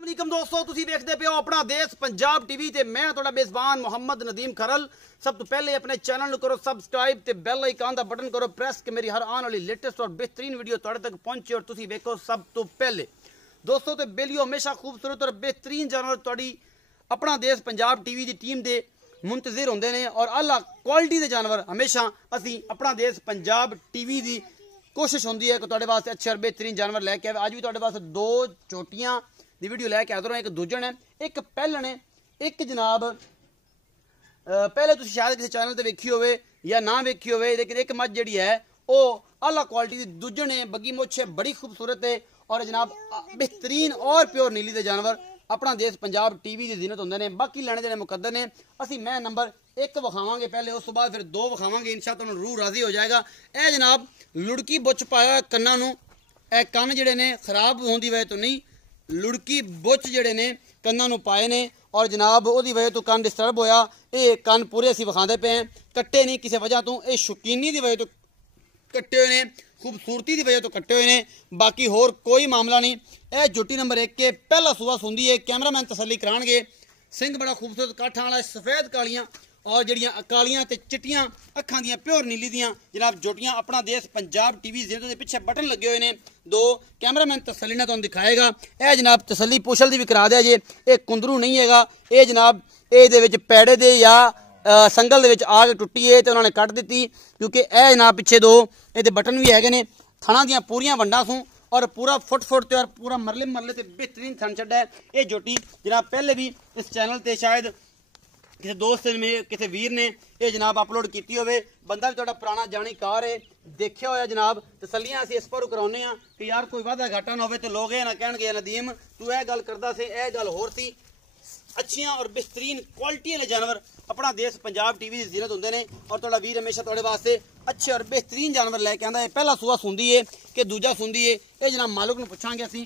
वालेकुम दोस्तों, तुसी देखते पे हो अपना देश पंजाब टीवी ते मैं थोड़ा मेजबान मोहम्मद नदीम खरल। सब तो पहले अपने चैनल करो सबसक्राइब ते बेल आइकन दा बटन करो प्रेस कि मेरी हर आने वाली लेटेस्ट और बेहतरीन वीडियो तुहाडे तक पहुंचे और तुसी देखो सब तो पहले। दोस्तों ते बेलियो हमेशा खूबसूरत और बेहतरीन जानवर तुहाडी अपना देश पंजाब टीवी की टीम दे मुंतजिर होंदे ने और आला क्वालिटी के जानवर हमेशा असी अपना देश पंजाब टीवी की कोशिश होंदी है कि तुहाडे वास्ते अच्छे और बेहतरीन जानवर लैके आवे। अज भी तुहाडे वास्ते दो चोटियां दी वीडियो लैके हाजिर हां। एक दूजन है, एक पैलन है, एक जनाब पहले तुसीं शायद किसी चैनल ते वेखी होवे या ना वेखी होवे, लेकिन एक मझ जिहड़ी है वो आला क्वालिटी दी दूजन है, बग्गी मुछ है, बड़ी खूबसूरत है और जनाब बेहतरीन और प्योर नीली दे जानवर अपना देश पंजाब टीवी की जीनत होंदे ने। बाकी लैने देने मुकद्दर ने। असी मैं नंबर 1 विखावांगे पहले, उस बाद फिर 2 विखावांगे, इंशाअल्लाह तुहानूं रूह राजी हो जाएगा। यह जनाब लुड़की बुच पाया कन्नां नूं, ए कन्न जिहड़े ने खराब होने की वजह तो नहीं, लुड़की बुच जिहड़े ने कन्नां नूं पाए ने और जनाब उहदी वजह तो कन्न डिस्टर्ब होया। ये कन्न पूरे असीं विखांदे पे हैं, कट्टे नहीं किसी वजह तो, ये शौकीनी की वजह तो कट्टे हुए ने, खूबसूरती की वजह तो कट्टे हुए ने, बाकी होर कोई मामला नहीं। यह जुटी नंबर 1 के पहला सूआ सुंदी है। कैमरामैन तसल्ली कराणगे। सिंह बड़ा खूबसूरत काठां वाला, सफेद कालियां और जड़ियां कालियां ते चिट्टियां अखां दियां प्योर नीली दियां जनाब जोटियां अपना देश पंजाब टीवी जिन्हों के पिछे बटन लगे हुए हैं। 2 कैमरामैन तसल्ली ने तुहानूं दिखाएगा। यह जनाब तसल्ली पुछल दी भी करा दिया जे, ये कुंदरू नहीं हैगा, ये जनाब ये पैड़े दे या संगल दे आ के टुट्टी है तो उन्होंने कट दी, क्योंकि यह जनाब पिछे 2 ये बटन भी है ने। थणा दियां पूरियां वंडा सूं और पूरा फुट ते और पूरा मरले मरले ते बेहतरीन थन छड्डा है। ये जोटी जनाब पहले भी इस चैनल ते शायद किसी दोस्त ने किसी वीर ने ये जनाब अपलोड की होवे, बंदा भी थोड़ा पुराना जाणीकार है, देखिया होया जनाब। तसलियां असीं इस पर कराउने आ कि यार कोई वादा घाटा ना होवे तो लोग ये ना कहणगे नदीम तू यह गल करदा सी, यह गल होर सी। अच्छियां और बेहतरीन क्वालिटी वाले जानवर अपना देश पंजाब टीवी की जीनत होंदे ने और तुहाडा वीर हमेशा तुहाडे वास्ते अच्छे और बेहतरीन जानवर लैके आंदा है। पहला सूआ सुंदी है कि दूजा सुंदी है, ये जनाब मालिक नूं पुछांगे असीं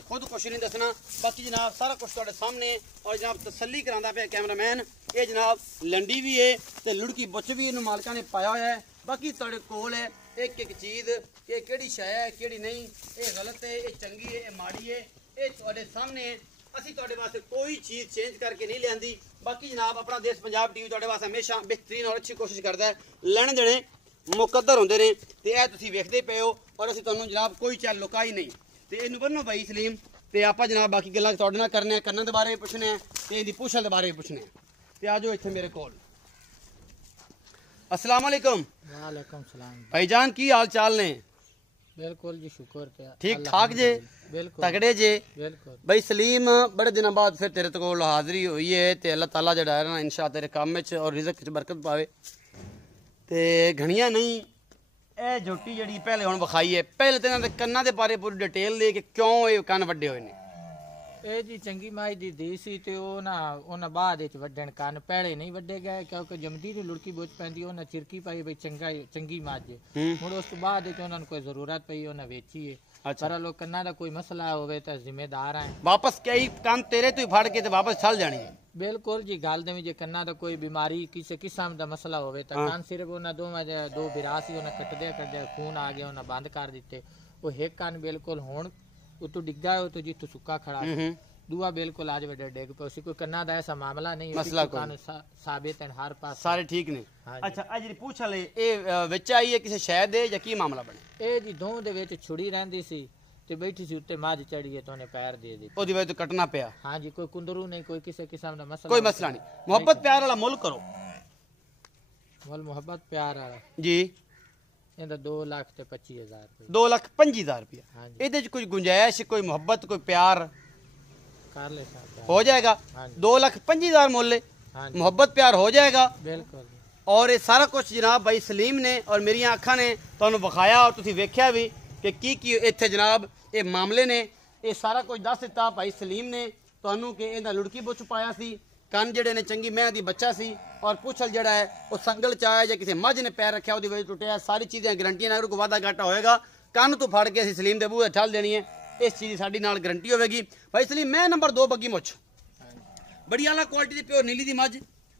खुद कुछ नहीं दसना, बाकी जनाब सारा कुछ तुहाडे सामने है और जनाब तसल्ली करांदा पिया कैमरामैन। ये जनाब लंडी भी है ते लुड़की बुच भी इन्हूं मालिकां ने पाया होया है। बाकी तुहाडे कोल है एक एक चीज़ कि केड़ी शै है केड़ी नहीं, ये गलत है, ये चंगी है, ये माड़ी है, ये तुहाडे सामने है। असी तुहाडे वास्ते कोई चीज़ चेंज करके नहीं लियांदी। बाकी जनाब अपना देश पंजाब टीवी तुहाडे वास्ते हमेशा बेहतरीन और अच्छी कोशिश करता है। लैने देने मुकद्दर होंदे ने ते यह तुसीं वेखदे पे हो और असीं तुहानूं जनाब कोई चल लुकाई नहीं। ते इहनूं बन्नो भाई सलीम ते आपां जनाब बाकी गल्लां तुहाडे नाल करने, कन्नां दे बारे पुछने ते इहदी पुछल दे बारे पुछने। ते आ जाओ इत्थे मेरे कोल। अस्सलाम वालेकुम। वालेकुम सलाम भाईजान, की हाल चाल ने? बिल्कुल जी, शुक्र ते ठीक ठाक जे? बिल्कुल तगड़े जे? बिल्कुल भाई सलीम, बड़े दिनों बाद फिर तेरे कोल हाज़री हुई है ते अल्लाह ताला जड़ा है ना इंशा तेरे काम में और रिज़्क च बरकत पावे। ते घणियां नहीं ए जोटी जड़ी पहले हुण विखाई है, पहले तो इन्हां दे कन्नां दे बारे पूरी डिटेल दे कि क्यों ये कन्न वड्डे होए ने। ਇਹ ਜੀ ਚੰਗੀ ਮਾਈ ਦੀ ਦੀ ਸੀ ਤੇ ਉਹ ਨਾ ਉਹਨਾਂ ਬਾਅਦ ਵਿੱਚ ਵੱਢਣ ਕਾਰਨ ਪਹਿਲੇ ਨਹੀਂ ਵੱਡੇ ਗਏ, ਕਿਉਂਕਿ ਜਮਦੀ ਨੂੰ ਲੁੜਕੀ ਬੁੱਝ ਪੈਂਦੀ, ਉਹਨਾਂ ਚਿਰਕੀ ਪਾਈ ਬਈ ਚੰਗੀ ਮੱਝ। ਹੁਣ ਉਸ ਤੋਂ ਬਾਅਦ ਵਿੱਚ ਉਹਨਾਂ ਨੂੰ ਕੋਈ ਜ਼ਰੂਰਤ ਪਈ, ਉਹਨਾਂ ਵੇਚੀ ਹੈ। ਪਰ ਲੋਕ ਕੰਨਾਂ ਦਾ ਕੋਈ ਮਸਲਾ ਹੋਵੇ ਤਾਂ ਜ਼ਿੰਮੇਦਾਰ ਹੈ, ਵਾਪਸ ਕਈ ਕੰਨ ਤੇਰੇ ਤੋਂ ਹੀ ਫੜ ਕੇ ਤੇ ਵਾਪਸ ਛੱਲ ਜਾਣੀ ਹੈ। ਬਿਲਕੁਲ ਜੀ, ਗੱਲ ਦੇ ਵਿੱਚ ਜੇ ਕੰਨਾਂ ਦਾ ਕੋਈ ਬਿਮਾਰੀ ਕਿਸੇ ਕਿਸਮ ਦਾ ਮਸਲਾ ਹੋਵੇ ਤਾਂ ਕੰਨ ਸਿਰਫ ਉਹਨਾਂ ਦੋਵਾਂ ਦੇ 2 ਬਿਰਾ ਸੀ, ਉਹਨਾਂ ਕੱਟਦੇ ਖੂਨ ਆ ਗਿਆ, ਉਹਨਾਂ ਬੰਦ ਕਰ ਦਿੱਤੇ। ਉਹ ਇੱਕ ਕੰਨ ਬਿਲਕੁਲ ਹੁਣ उतो डिग्गा हो तो जी तो सुक्का खड़ा, दुआ बिल्कुल आज वड्डे डिग पे उसी कोई कन्ना दा ऐसा मामला नहीं, मसला कोई साबित है हर पास सारे ठीक ने। अच्छा आ जी पूछ ले ए विच आई है किसी शहर दे या की मामला बने? ए जी दों दे विच छुड़ी रहंदी सी ते बैठी सी उत्ते मझ चढ़ी है तो ने पैर दे दी, ओदी वजह तो कटना पिया। हां जी, कोई कुंदरू नहीं, कोई किसी किस्म दा मसला, कोई मसला नहीं। मोहब्बत प्यार वाला मुल करो, मुल मोहब्बत प्यार वाला जी। ਇਹਦਾ 2,25,000 2,25,000 रुपया। ਇਹਦੇ ਚ ਕੋਈ ਗੁੰਜਾਇਸ਼, ਕੋਈ ਮੁਹੱਬਤ, ਕੋਈ ਪਿਆਰ ਕਰ ਲੈ ਸਕਦਾ ਹੋ ਜਾਏਗਾ। 2,25,000 ਮੁੱਲ है, ਮੁਹੱਬਤ प्यार हो जाएगा बिल्कुल। और ये सारा कुछ जनाब भाई सलीम ने और मेरिया अखा ने तुहानूं विखाया और तुसीं वेख्या भी कि की इत्थे जनाब ये मामले ने। ये सारा कुछ दस दिता भाई सलीम ने तुहानूं कि इहदा लुड़की बुच पाया सी, कन्न जड़े ने चंगी मैं दी बच्चा सी और पुछल जड़ा है वो संगल च आया या किसी मझ ने पैर रखा वो वजह टुटिया। सारी चीज़ें गारंटियां, अगर कोई वादा घाटा होएगा कन्न तो फड़ के असीं सलीम दे बूहे ठल देनी है, इस चीज़ की साडी नाल गारंटी होगी। भाई सलीम मैं नंबर 2 बग्गी मुछ बड़ी आला क्वालिटी की प्योर नीली दी मझ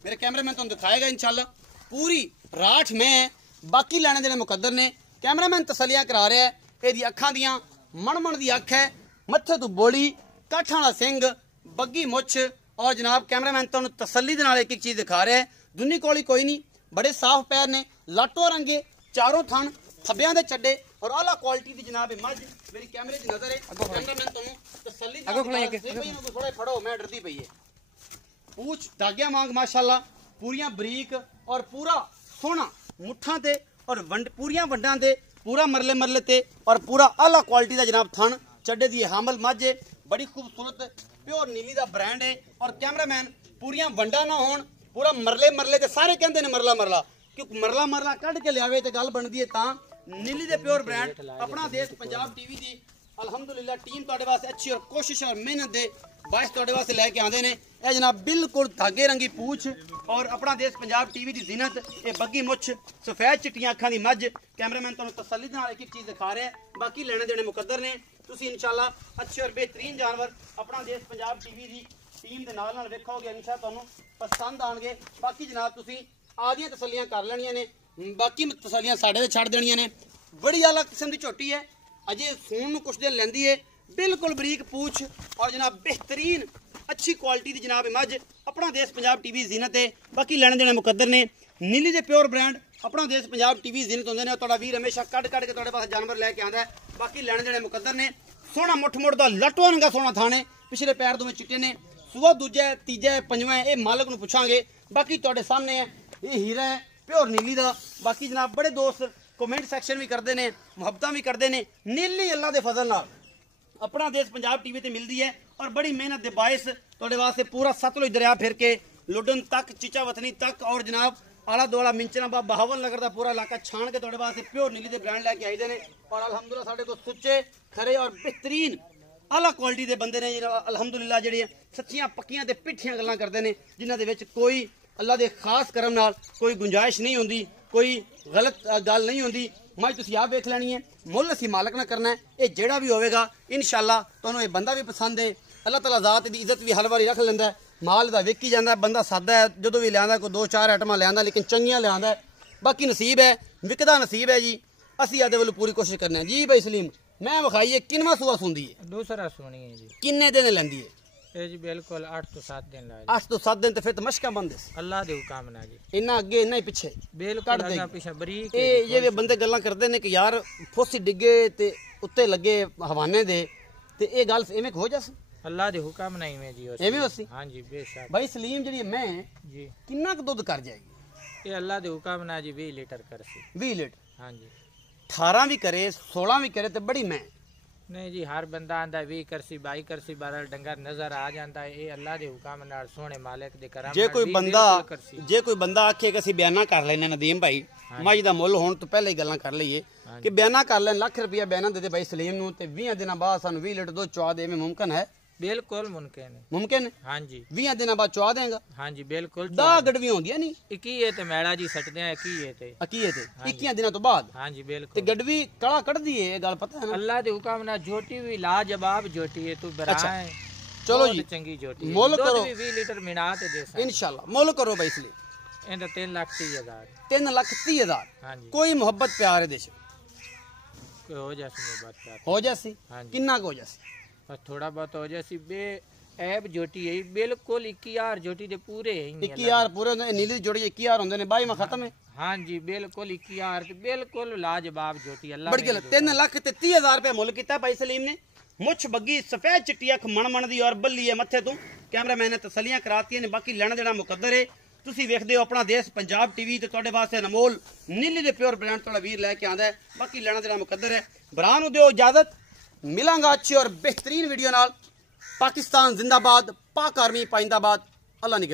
मेरे कैमरामैन तुहानूं दिखाएगा इंशाल्लाह। पूरी राठ में बाकी लैने देने मुकद्दर ने। कैमरामैन तसलियां करा रहा है, ये अखां दियां मण दी अख है, मत्थे तो बोली ਕੱਠ ਵਾਲਾ ਸਿੰਘ, ਬੱਗੀ ਮੁੱਛ और जनाब कैमरामैन तुहानू तसल्ली दे नाल एक एक चीज़ दिखा रहा है। दुनी कोली कोई नहीं, बड़े साफ पैर ने, लाटो रंगे, चारों थन, थब्बियां दे चड्डे और आला क्वालिटी दी जनाब मझ मेरी कैमरे च नजर है। कैमरामैन तुहानू तसल्ली थोड़ा फड़ो, मैं डरदी पई है। पूछ धागिया मांग माशाल्लाह पूरियां बरीक और पूरा सोहना मुठ्ठां ते और पूरियां वंडां ते पूरा मरले मरले ते और पूरा आला क्वालिटी दा जनाब थन चड्डे दी हामल मझ है। बड़ी खूबसूरत प्योर नीली दा ब्रांड है। और कैमरामैन पूरियां वंडा ना होण, पूरा मरले मरले ते सारे कहंदे ने मरला मरला, क्योंकि मरला मरला कढ के लियावे ते गल बनदी है। तां नीली दे प्योर ब्रांड अपना देश पंजाब टीवी दी अलहमदुलिल्लाह टीम तुहाडे वास्ते अच्छी और कोशिश और मेहनत दे बायस तुहाडे वास्ते लैके आंदे ने। ए जनाब बिल्कुल धागे रंगी पूछ और अपना देश पंजाब टीवी दी जिनत, ये बग्गी मुछ, सफेद चिट्टियां अखां दी मझ। कैमरामैन तुहानू तसल्ली दे नाल एक एक चीज़ दिखा रहा है, बाकी लेने देने मुकद्दर ने। तुसी इंशाल्लाह अच्छे और बेहतरीन जानवर अपना देश पंजाब टीवी दी टीम दे नाल वेखोगे, इंशाल्लाह तुहानू पसंद आउणगे। बाकी जनाब तुसी आदियां तसल्लियां कर लैणियां ने, बाकी तसल्लियां साडे ते छड्ड देणियां ने। बड़ी आला किस्म दी झोटी है, अजे सून नूं कुछ दिन लैंदी है। बिल्कुल बरीक पूछ और जनाब बेहतरीन अच्छी क्वालिटी दी जनाब मझ अपना देश पंजाब टीवी जिनत है। बाकी लेने देने मुकद्दर ने। नीली दे प्योर ब्रांड अपना देश पंजाब टीवी जिनत होंदे ने। तुहाडा वीर हमेशा कट के तुहाडे पास जानवर लैके आंदा है। बाकी लेने देने मुकद्दर ने। सोहना मुठ मुठ दा लट्टो रंगा सोहना थाने, पिछले पैर दोवें चिट्टे ने, सूआ दूजा है, तीजा है, पंजवां है, ये मालक नूं पुछांगे। बाकी तुहाडे सामने है, ये हीरा है प्योर नीली दा। बाकी जनाब बड़े दोस्त कमेंट सैक्शन भी करते हैं, मुहब्बतां भी करते हैं। नीली अल्लाह के फजल नाल अपना देश पंजाब टीवी ते मिलती है और बड़ी मेहनत के बायस तुहाडे वास्ते पूरा सतलुज दरिया फिर के लुडन तक, चीचा वतनी तक और जनाब आला दोला मिंचना बा बहावल नगर का पूरा इलाका छाण के तुहाडे वास्ते प्योर नीली के ब्रांड लैके आईदे ने। और अलहमदुलिल्लाह साडे को सुच्चे खरे और बेहतरीन आला क्वालिटी के बंदे ने अलहमदुलिल्लाह जेहड़े सच्चियां पक्कियां ते पिट्ठियां गल्लां करदे ने, जिन्हां दे विच कोई अल्लाह दे खास करम नाल कोई गुंजाइश नहीं होंदी, कोई गलत गल नहीं होंदी। मझ तुसीं आप वेख लैनी है, मुल असीं मालक ना करना है। ये जेड़ा भी होवेगा इंशाअल्लाह तुहानूं ये बंदा भी पसंद है। अल्लाह ताला ज़ात दी इज्जत भी हर वारी रख लैंदा है। माल दा विकी जांदा है, बंदा सादा है, जदों भी लिआंदा कोई 2-4 आइटमां लिआंदा, लेकिन चंगियां लिआंदा है। बाकी नसीब है, विकदा नसीब है जी। असीं आदे वल्लों पूरी कोशिश करने हैं जी। भाई सलीम मैं विखाई है किनवा सूआ सुंदी है? दूसरा सुनी है जी। किन्ने दिन लैंदी है? जी बिल्कुल 8 तो 7 दिन लाए। 8 तो 7 दिन तो फिर तो मशका बंद है। अल्लाह दे हुक्म ना जी। इन्ना अगे इन्ना ही पीछे बिल्कुल अगा पीछे बरीक। ये जे बंदे गल्लां करदे ने कि यार फोसी डिगे ते उत्ते लगे हवाने दे, ते ये गल एवें हो जास? अल्लाह दे हुक्म नहीं में जी एवें होसी। हां जी बेशक। भाई सलीम जी मैं जी कितना क दूध कर जाएगी? ये अल्लाह दे हुक्म ना जी 20 लीटर करसी। 20 लीटर? हां जी। 18 भी करे 16 भी करे ते बड़ी मैं नहीं जी। हर बंदा आंदा 20 करसी 22 करसी बारह डंगर नजर आ जाता है। ये अल्लाह दे हुक्म नाल सोहने मालिक दे करम। जे कोई बंदा आखे कि ਅਸੀਂ ਬਿਆਨਾ ਕਰ ਲੈਨੇ नदीम भाई ਮੱਝ ਦਾ ਮੁੱਲ ਹੋਣ ਤੋਂ ਪਹਿਲਾਂ ਹੀ ਗੱਲਾਂ ਕਰ ਲਈਏ ਕਿ ਬਿਆਨਾ ਕਰ ਲੈਣ, ਲੱਖ ਰੁਪਇਆ ਬਿਆਨਾ ਦੇ ਦੇ ਭਾਈ ਸਲੀਮ ਨੂੰ ਤੇ 20 ਦਿਨਾਂ ਬਾਅਦ ਸਾਨੂੰ 20 ਲੀਟਰ ਦੁੱਧ ਚੁਆ ਦੇਵੇਂ ਮੁਮਕਿਨ ਹੈ? बिल्कुल मुमकिन है। मुमकिन? हाँ जी। 20 दिनों बाद चुआ देगा? हाँ जी बिल्कुल। दा गड़वी होंदी नहीं? 21 ते मैड़ा जी सटदे हैं 21 ते। 21 दिनों तो बाद? हाँ जी बिल्कुल। ते गड़वी कड़ा कढ़दी है, ये गल पता है ना? अल्लाह दे हुक्म ना झोटी भी लाजवाब झोटी है। तू बरा है। चलो जी चंगी झोटी मोल करो। 20 लीटर मिना ते दे सा इंशाल्लाह। मोल करो भाई इसलिए। इनदा 3,30,000। 3,30,000? हाँ जी। कोई मोहब्बत प्यार है देश हो जासी मोहब्बत प्यार हो जासी? हाँ जी। किन्ना हो जासी? बस थोड़ा बहुत हो जासी। बे ऐब झोटी है बिल्कुल 21,000 झोटी दे पूरे है। 21,000 पूरे होंदे? नीली जोड़ी 21,000 होंदे ने बाई में खत्म है। हाँ जी बिल्कुल 21,000 बिल्कुल लाजवाब झोटी। अल्लाह बड़ी गल। 3,30,000 रुपया मुल किया भाई सलीम ने। मुछ बग्गी सफेद चिट्टी अख मन मन दी और बल्ली है मत्थे तू। कैमरामैन ने तसलियां कराती ने, बाकी लेना देना मुकद्दर है। तुसी वेखदे हो अपना देश पंजाब टीवी ते तुहाडे वास्ते अनमोल नीली दे प्योर ब्रांड तुहाडा वीर लैके आंदा है। बाकी लेना देना मुकद्दर है। भरा नूं दिओ इजाजत, मिलांगा अच्छी और बेहतरीन वीडियो नाल। पाकिस्तान जिंदाबाद, पाक आर्मी पाइंदाबाद। अल्लाह निगह।